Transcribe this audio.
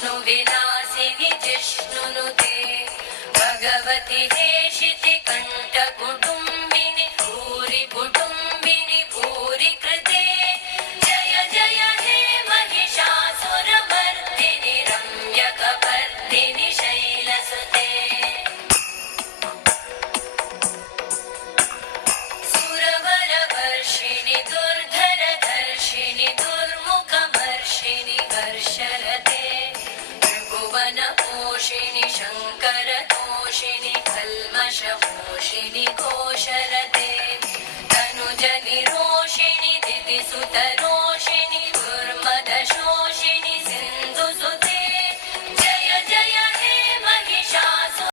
विष्णुविलासिनि जिष्णुनुते भगवति हेशिति कण्ठकुटुम्बिनि भूरि कुटुम्बिनि भूरि कृते जय जय हे महिषासुरमर्दिनि रम्यकपर्दिनि शैलसुते सुरवरवर्षिणि दुर्धरधर्षिणि दुर्मुखमर्षिणि हर्षरते त्रिभुवनपोषिणि शङ्करतोषिणि कल्मषपोषिणि घोषरते